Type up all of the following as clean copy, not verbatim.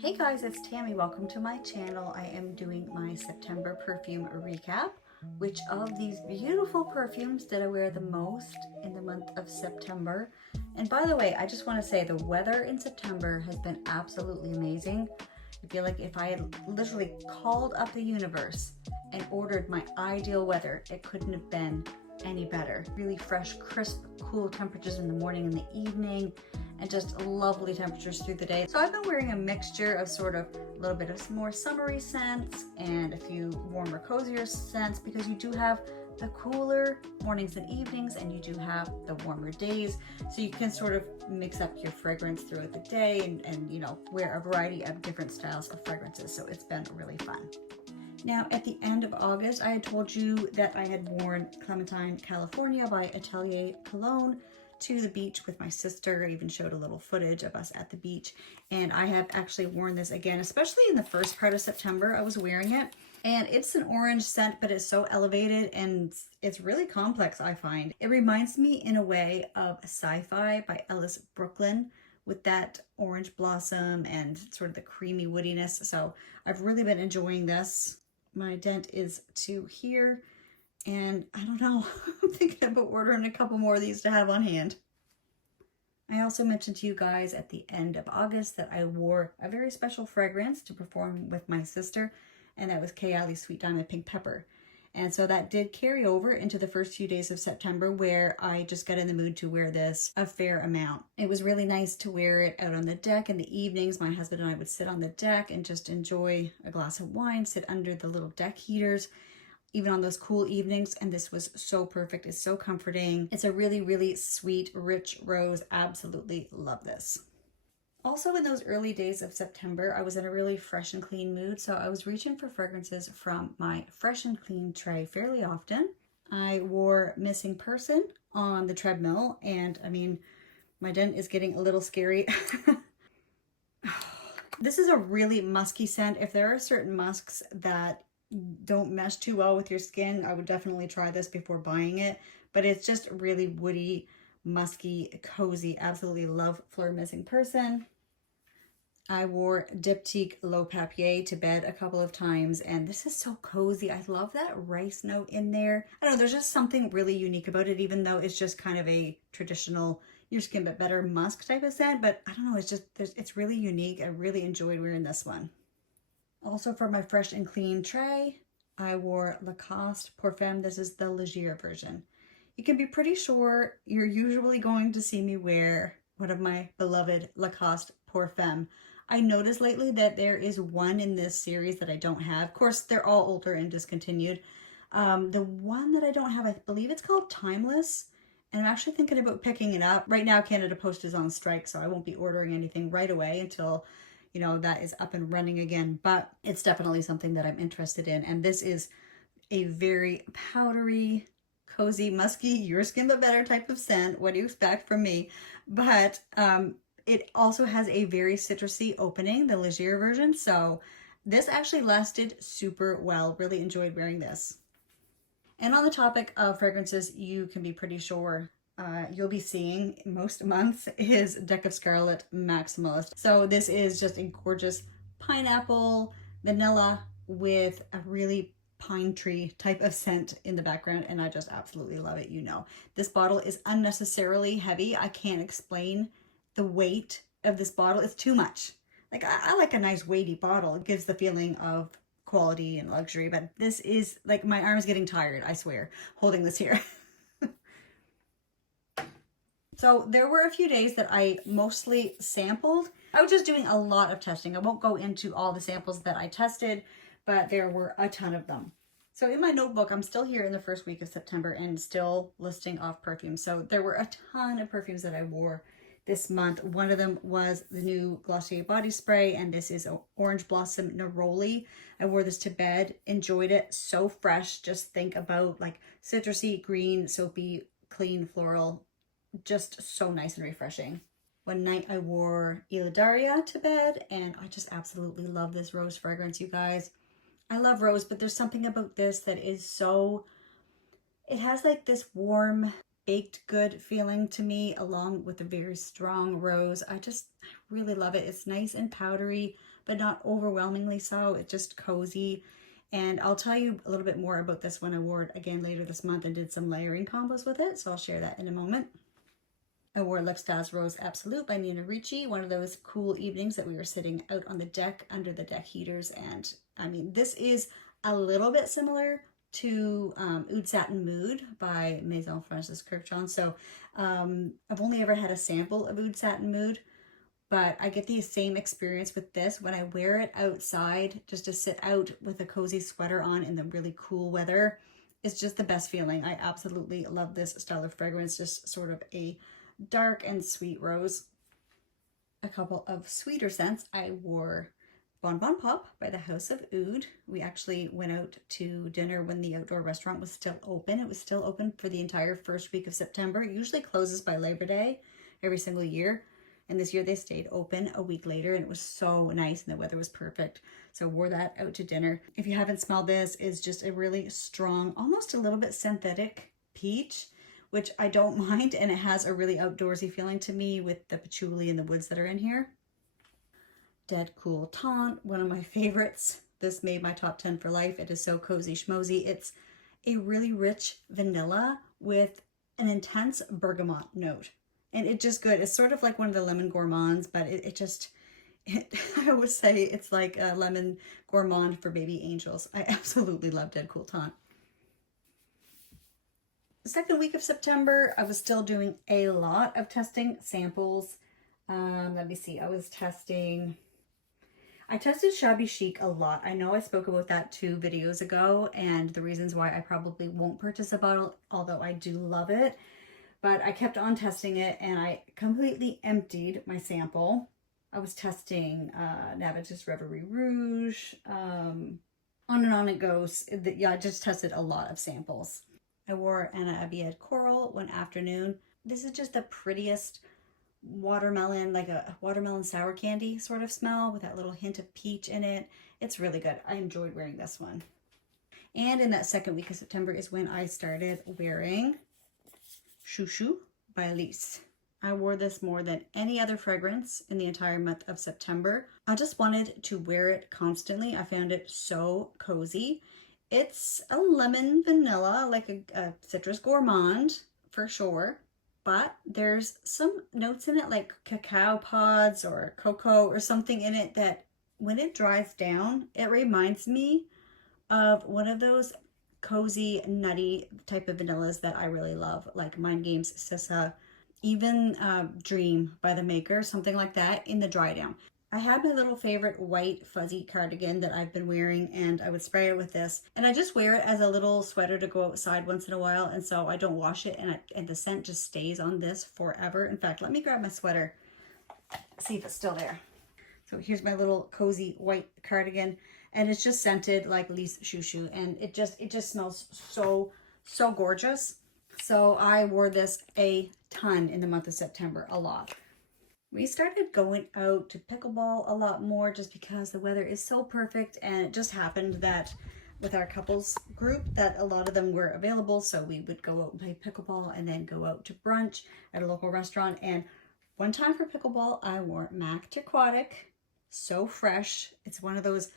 Hey guys, it's Tammy. Welcome to my channel. I am doing my September perfume recap. Which of these beautiful perfumes did I wear the most in the month of September? And by the way, I just want to say the weather in September has been absolutely amazing. I feel like if I had literally called up the universe and ordered my ideal weather, it couldn't have been any better. Really fresh, crisp, cool temperatures in the morning and the evening, and just lovely temperatures through the day. So I've been wearing a mixture of sort of a little bit of more summery scents and a few warmer, cozier scents, because you do have the cooler mornings and evenings and you do have the warmer days. So you can sort of mix up your fragrance throughout the day and you know, wear a variety of different styles of fragrances. So it's been really fun. Now, at the end of August, I had told you that I had worn Clementine, California by Atelier Cologne to the beach with my sister. I even showed a little footage of us at the beach. And I have actually worn this again, especially in the first part of September. I was wearing it. And it's an orange scent, but it's so elevated and it's really complex, I find. It reminds me in a way of Sci-Fi by Ellis Brooklyn, with that orange blossom and sort of the creamy woodiness. So I've really been enjoying this. My dent is to here, and I don't know, I'm thinking about ordering a couple more of these to have on hand. I also mentioned to you guys at the end of August that I wore a very special fragrance to perform with my sister, and that was Kayali's Sweet Diamond Pink Pepper. And so that did carry over into the first few days of September, where I just got in the mood to wear this a fair amount. It was really nice to wear it out on the deck in the evenings. My husband and I would sit on the deck and just enjoy a glass of wine, sit under the little deck heaters, even on those cool evenings. And this was so perfect. It's so comforting. It's a really, really sweet, rich rose. Absolutely love this. Also, in those early days of September, I was in a really fresh and clean mood, so I was reaching for fragrances from my fresh and clean tray fairly often. I wore Missing Person on the treadmill, and I mean, my dent is getting a little scary. This is a really musky scent. If there are certain musks that don't mesh too well with your skin, I would definitely try this before buying it, but it's just really woody, musky, cozy. Absolutely love Fleur Missing Person. I wore Diptyque L'Eau Papier to bed a couple of times, and this is so cozy. I love that rice note in there. I don't know, there's just something really unique about it, even though it's just kind of a traditional your skin but better musk type of scent. But I don't know, it's just, it's really unique. I really enjoyed wearing this one. Also, for my fresh and clean tray, I wore Lacoste Parfum. This is the Légère version. You can be pretty sure you're usually going to see me wear one of my beloved Lacoste Parfum. I noticed lately that there is one in this series that I don't have. Of course, they're all older and discontinued. The one that I don't have, I believe it's called Timeless, and I'm actually thinking about picking it up. Right now, Canada Post is on strike, so I won't be ordering anything right away until, you know, that is up and running again, but it's definitely something that I'm interested in. And this is a very powdery, cozy, musky, your skin but better type of scent. What do you expect from me? But it also has a very citrusy opening, the Légère version. So this actually lasted super well. Really enjoyed wearing this. And on the topic of fragrances, you can be pretty sure you'll be seeing most months is Deck of Scarlet Maximalist. So this is just a gorgeous pineapple, vanilla with a really pine tree type of scent in the background, and I just absolutely love it. You know, this bottle is unnecessarily heavy. I can't explain the weight of this bottle. It's too much. Like, I like a nice weighty bottle. It gives the feeling of quality and luxury, but this is like, my arm's getting tired, I swear, holding this here. So there were a few days that I mostly sampled. I was just doing a lot of testing. I won't go into all the samples that I tested, but there were a ton of them. So in my notebook, I'm still here in the first week of September and still listing off perfumes. So there were a ton of perfumes that I wore this month. One of them was the new Glossier body spray, and this is Orange Blossom Neroli. I wore this to bed, enjoyed it, so fresh. Just think about like citrusy, green, soapy, clean, floral, just so nice and refreshing. One night I wore Ilaria to bed, and I just absolutely love this rose fragrance, you guys. I love rose, but there's something about this that is so, it has like this warm baked good feeling to me, along with a very strong rose. I really love it. It's nice and powdery, but not overwhelmingly so. It's just cozy. And I'll tell you a little bit more about this when I wore it again later this month and did some layering combos with it. So I'll share that in a moment. I wore L'Extase Rose Absolute by Nina Ricci, one of those cool evenings that we were sitting out on the deck under the deck heaters. And I mean, this is a little bit similar to Oud Satin Mood by Maison Francis Kurkdjian. So I've only ever had a sample of Oud Satin Mood, but I get the same experience with this when I wear it outside, just to sit out with a cozy sweater on in the really cool weather. It's just the best feeling. I absolutely love this style of fragrance, just sort of a dark and sweet rose. A couple of sweeter scents. I wore Bon Bon Pop by the House of Oud. We actually went out to dinner when the outdoor restaurant was still open. It was still open for the entire first week of September. It usually closes by Labor Day every single year. And this year they stayed open a week later, and it was so nice and the weather was perfect. So I wore that out to dinner. If you haven't smelled this, it's just a really strong, almost a little bit synthetic peach, which I don't mind. And it has a really outdoorsy feeling to me with the patchouli and the woods that are in here. Dead Cool Taunt, one of my favorites. This made my top 10 for life. It is so cozy schmozy. It's a really rich vanilla with an intense bergamot note. And it's just good. It's sort of like one of the lemon gourmands, but I would say it's like a lemon gourmand for baby angels. I absolutely love Dead Cool Taunt. The second week of September, I was still doing a lot of testing samples. Let me see. I tested Shabby Chic a lot. I know I spoke about that 2 videos ago and the reasons why I probably won't purchase a bottle, although I do love it. But I kept on testing it and I completely emptied my sample. I was testing Navatis Reverie Rouge, on and on it goes. Yeah, I just tested a lot of samples. I wore Anna Abiad Coral one afternoon. This is just the prettiest watermelon, like a watermelon sour candy sort of smell with that little hint of peach in it. It's really good. I enjoyed wearing this one. And in that second week of September is when I started wearing Chou Chou by Elise. I wore this more than any other fragrance in the entire month of September. I just wanted to wear it constantly. I found it so cozy. It's a lemon vanilla, like a citrus gourmand for sure, but there's some notes in it like cacao pods or cocoa or something in it that when it dries down, it reminds me of one of those cozy, nutty type of vanillas that I really love, like Mind Games, Sissa, even Dream by the Maker, something like that in the dry down. I had my little favorite white fuzzy cardigan that I've been wearing, and I would spray it with this, and I just wear it as a little sweater to go outside once in a while, and so I don't wash it, and the scent just stays on this forever. In fact, let me grab my sweater, see if it's still there. So here's my little cozy white cardigan. And it's just scented like Elise Chou Chou, and it just smells so gorgeous. So I wore this a ton in the month of September, a lot. We started going out to pickleball a lot more just because the weather is so perfect, and it just happened that with our couples group that a lot of them were available, so we would go out and play pickleball and then go out to brunch at a local restaurant. And one time for pickleball, I wore Mac Aquatic, so fresh. It's one of those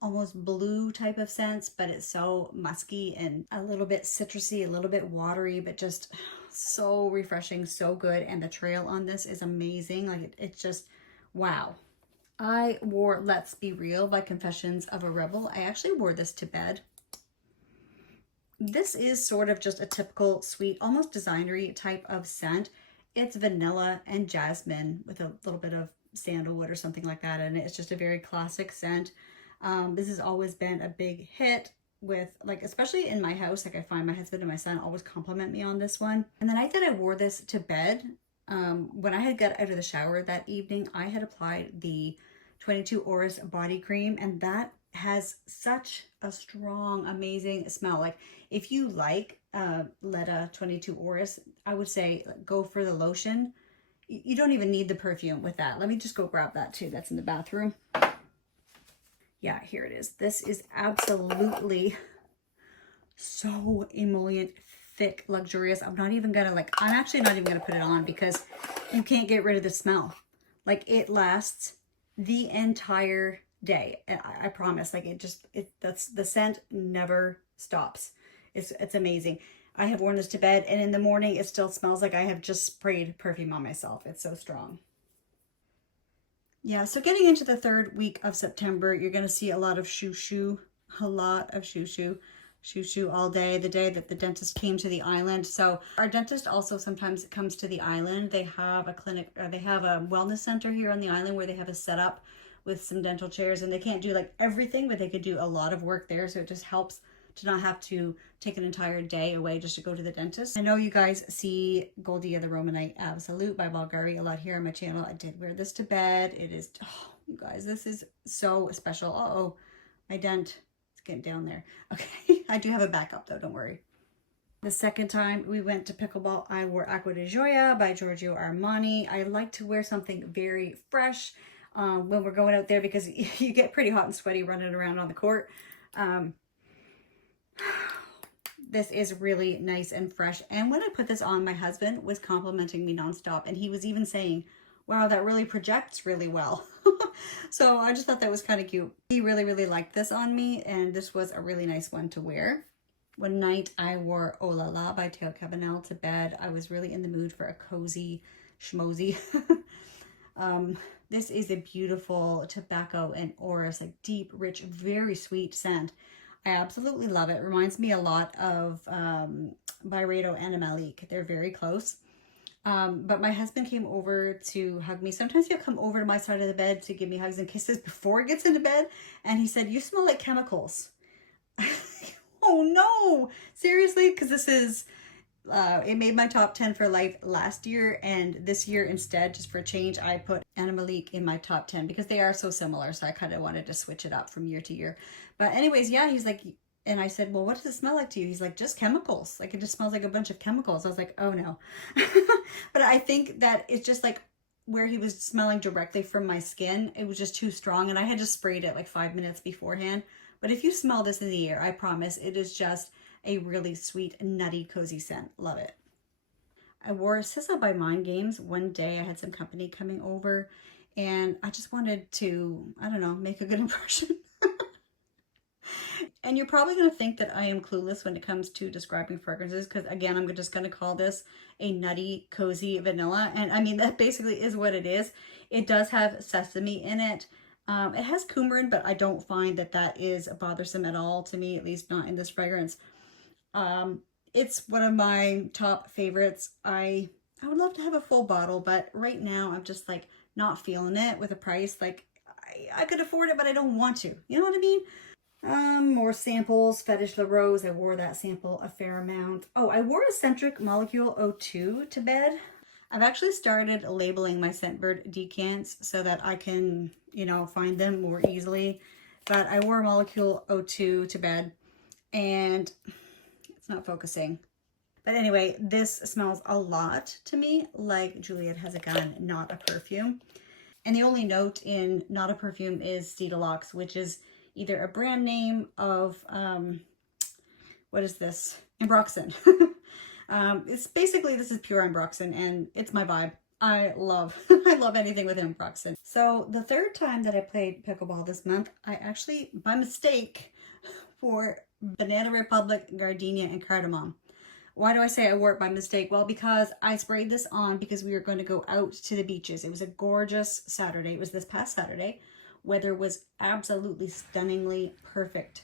almost blue type of scents, but it's so musky and a little bit citrusy, a little bit watery, but just so refreshing, so good. And the trail on this is amazing. Like it's just wow. I wore Let's Be Real by Confessions of a Rebel. I actually wore this to bed. This is sort of just a typical sweet, almost designery type of scent. It's vanilla and jasmine with a little bit of sandalwood or something like that, and it's just a very classic scent. This has always been a big hit with, like, especially in my house. Like I find my husband and my son always compliment me on this one. And the night that I wore this to bed, when I had got out of the shower that evening, I had applied the 22 Oris body cream, and that has such a strong, amazing smell. Like if you like Letta 22 Oris, I would say go for the lotion. You don't even need the perfume with that. Let me just go grab that too. That's in the bathroom. Yeah, here it is. This is absolutely so emollient, thick, luxurious. I'm actually not even gonna put it on because you can't get rid of the smell. Like it lasts the entire day. And I promise, like that's the scent never stops. It's amazing. I have worn this to bed, and in the morning it still smells like I have just sprayed perfume on myself. It's so strong. Yeah, so getting into the third week of September, you're going to see a lot of shoo shoo, a lot of shoo shoo, shoo shoo all day, the day that the dentist came to the island. So our dentist also sometimes comes to the island. They have a clinic, or they have a wellness center here on the island where they have a setup with some dental chairs, and they can't do like everything, but they could do a lot of work there. So it just helps to not have to take an entire day away just to go to the dentist. I know you guys see Goldia the Romanite Absolute by Bulgari a lot here on my channel. I did wear this to bed. It is, oh, you guys, this is so special. Uh-oh, my dent is getting down there. Okay, I do have a backup though, don't worry. The second time we went to pickleball, I wore Acqua di Gioia by Giorgio Armani. I like to wear something very fresh when we're going out there because you get pretty hot and sweaty running around on the court. This is really nice and fresh. And when I put this on, my husband was complimenting me nonstop. And he was even saying, wow, that really projects really well. So I just thought that was kind of cute. He really, really liked this on me. And this was a really nice one to wear. One night I wore Oh La La by Teo Cabanel to bed. I was really in the mood for a cozy schmozy. This is a beautiful tobacco and orris, like deep, rich, very sweet scent. I absolutely love it. Reminds me a lot of Byredo and Malik. They're very close. But my husband came over to hug me. Sometimes he'll come over to my side of the bed to give me hugs and kisses before he gets into bed. And he said, you smell like chemicals. Oh no, seriously? Because this is, it made my top 10 for life last year. And this year instead, just for a change, I put Anna Malik in my top 10 because they are so similar. So I kind of wanted to switch it up from year to year. But anyways, yeah, he's like, and I said, well, what does it smell like to you? He's like, just chemicals. Like, it just smells like a bunch of chemicals. I was like, oh no. But I think that it's just like where he was smelling directly from my skin, it was just too strong. And I had just sprayed it like 5 minutes beforehand. But if you smell this in the air, I promise it is just a really sweet, nutty, cozy scent. Love it. I wore Sissa by Mind Games. One day I had some company coming over and I just wanted to, I don't know, make a good impression. And you're probably going to think that I am clueless when it comes to describing fragrances because, again, I'm just going to call this a nutty, cozy vanilla. And I mean, that basically is what it is. It does have sesame in it. It has coumarin, but I don't find that that is bothersome at all to me, at least not in this fragrance. It's one of my top favorites. I would love to have a full bottle, but right now I'm just like not feeling it with a price. Like I could afford it, but I don't want to. You know what I mean? More samples. Fetish La Rose. I wore that sample a fair amount. Oh, I wore Eccentric Molecule 02 to bed. I've actually started labeling my Scentbird decants so that I can, you know, find them more easily. But I wore Molecule 02 to bed and it's not focusing. But anyway, this smells a lot to me like Juliet Has a Gun, not a perfume. And the only note in not a perfume is Steedelox, which is either a brand name of, what is this? Ambroxan. It's basically, this is pure Ambroxan and it's my vibe. I love anything with Ambroxan. So the third time that I played pickleball this month, I actually, by mistake, wore Banana Republic, Gardenia, and Cardamom. Why do I say I wore it by mistake? Well, because I sprayed this on because we were going to go out to the beaches. It was a gorgeous Saturday. It was this past Saturday. Weather was absolutely stunningly perfect.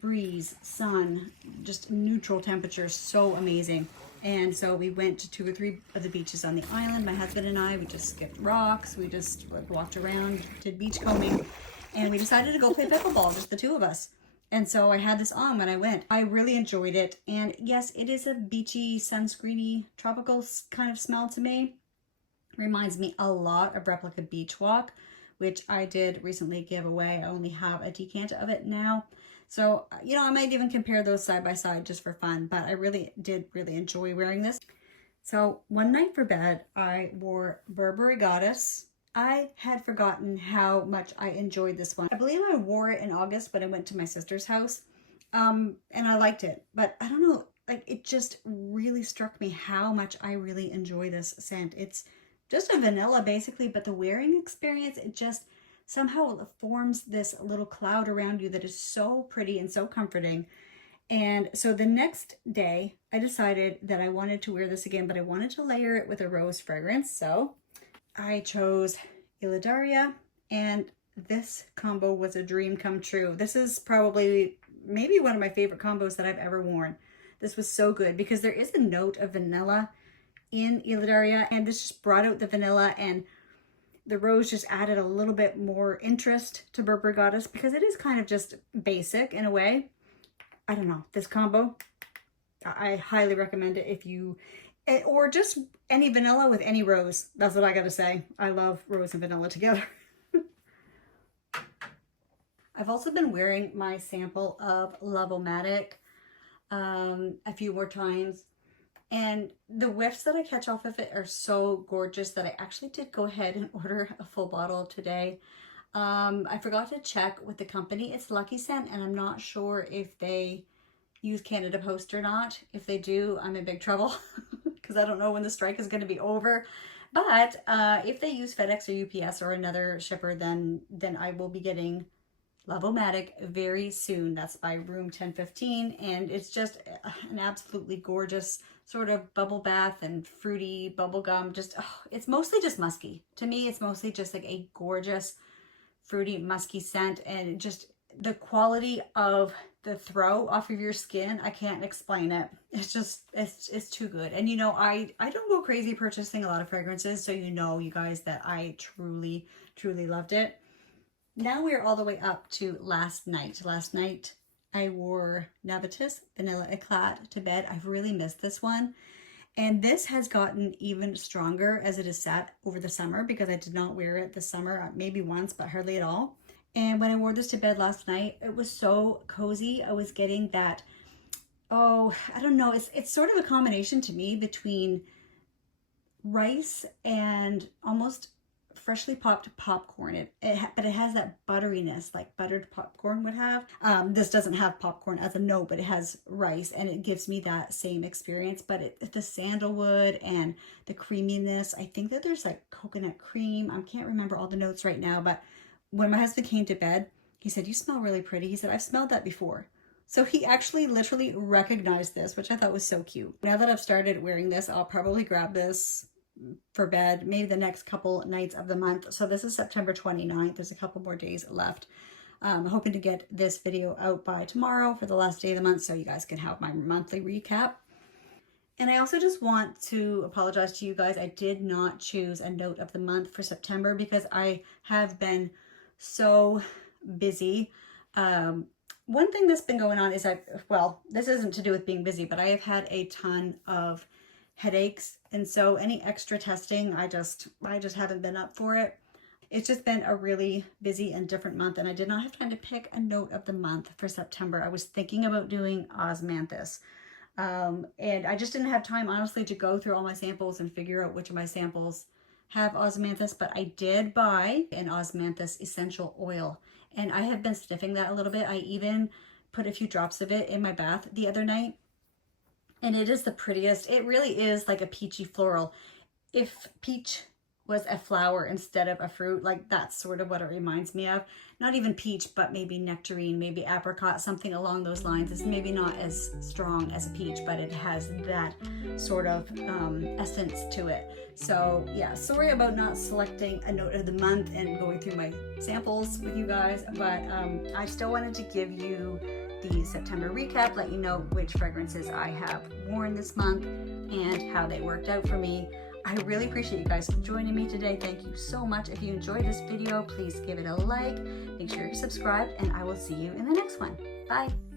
Breeze, sun, just neutral temperatures, so amazing. And so we went to 2 or 3 of the beaches on the island. My husband and I, we just skipped rocks. We just walked around, did beach combing, and we decided to go play pickleball, just the 2 of us. And so I had this on when I went. I really enjoyed it. And yes, it is a beachy, sunscreeny, tropical kind of smell to me. Reminds me a lot of Replica Beach Walk, which I did recently give away. I only have a decanter of it now. So, you know, I might even compare those side by side just for fun, but I really did enjoy wearing this. So one night for bed, I wore Burberry Goddess. I had forgotten how much I enjoyed this one. I believe I wore it in August when I went to my sister's house, and I liked it. But I don't know, like it just really struck me how much I really enjoy this scent. It's just a vanilla basically, but the wearing experience, it just somehow it forms this little cloud around you that is so pretty and so comforting. And so the next day I decided that I wanted to wear this again, but I wanted to layer it with a rose fragrance. So I chose Ilaria, and this combo was a dream come true. This is probably maybe one of my favorite combos that I've ever worn. This was so good because there is a note of vanilla in Ilaria, and this just brought out the vanilla, and the rose just added a little bit more interest to Burberry Goddess because it is kind of just basic in a way. I don't know, this combo, I highly recommend it if you, or just any vanilla with any rose. That's what I gotta say. I love rose and vanilla together. I've also been wearing my sample of Love-O-Matic a few more times, and the whiffs that I catch off of it are so gorgeous that I actually did go ahead and order a full bottle today. I forgot to check with the company. It's Lucky Scent, and I'm not sure if they use Canada Post or not. If they do, I'm in big trouble because I don't know when the strike is going to be over. But if they use FedEx or UPS or another shipper, then I will be getting Love-O-Matic very soon. That's by room 1015, and it's just an absolutely gorgeous sort of bubble bath and fruity bubble gum. Just it's mostly just musky. To me, it's mostly just like a gorgeous fruity musky scent, and just the quality of the throw off of your skin, I can't explain it. It's just it's too good. And you know, I don't go crazy purchasing a lot of fragrances, so you know, you guys, that I truly loved it. Now we're all the way up to last night. Last night I wore Navitus Vanilla Eclat to bed. I've really missed this one. And this has gotten even stronger as it is sat over the summer because I did not wear it this summer, maybe once, but hardly at all. And when I wore this to bed last night, it was so cozy. I was getting that, oh, I don't know. It's sort of a combination to me between rice and almost freshly popped popcorn. But it has that butteriness like buttered popcorn would have. This doesn't have popcorn as a note, but it has rice, and it gives me that same experience. But the sandalwood and the creaminess, I think that there's like coconut cream. I can't remember all the notes right now, but when my husband came to bed, he said, "You smell really pretty." He said, "I've smelled that before." So he actually literally recognized this, which I thought was so cute. Now that I've started wearing this, I'll probably grab this for bed maybe the next couple nights of the month. So this is September 29th. There's a couple more days left. I'm hoping to get this video out by tomorrow for the last day of the month so you guys can have my monthly recap. And I also just want to apologize to you guys. I did not choose a note of the month for September because I have been so busy. One thing that's been going on is well, this isn't to do with being busy, but I have had a ton of headaches, and so any extra testing, I just haven't been up for it. It's just been a really busy and different month, and I did not have time to pick a note of the month for September. I was thinking about doing osmanthus, and I just didn't have time, honestly, to go through all my samples and figure out which of my samples have osmanthus. But I did buy an osmanthus essential oil, and I have been sniffing that a little bit. I even put a few drops of it in my bath the other night, and it is the prettiest. It really is like a peachy floral. If peach was a flower instead of a fruit, like that's sort of what it reminds me of. Not even peach, but maybe nectarine, maybe apricot, something along those lines. It's maybe not as strong as a peach, but it has that sort of essence to it. So yeah, sorry about not selecting a note of the month and going through my samples with you guys, but I still wanted to give you the September recap, let you know which fragrances I have worn this month and how they worked out for me. I really appreciate you guys joining me today. Thank you so much. If you enjoyed this video, please give it a like, make sure you're subscribed, and I will see you in the next one. Bye.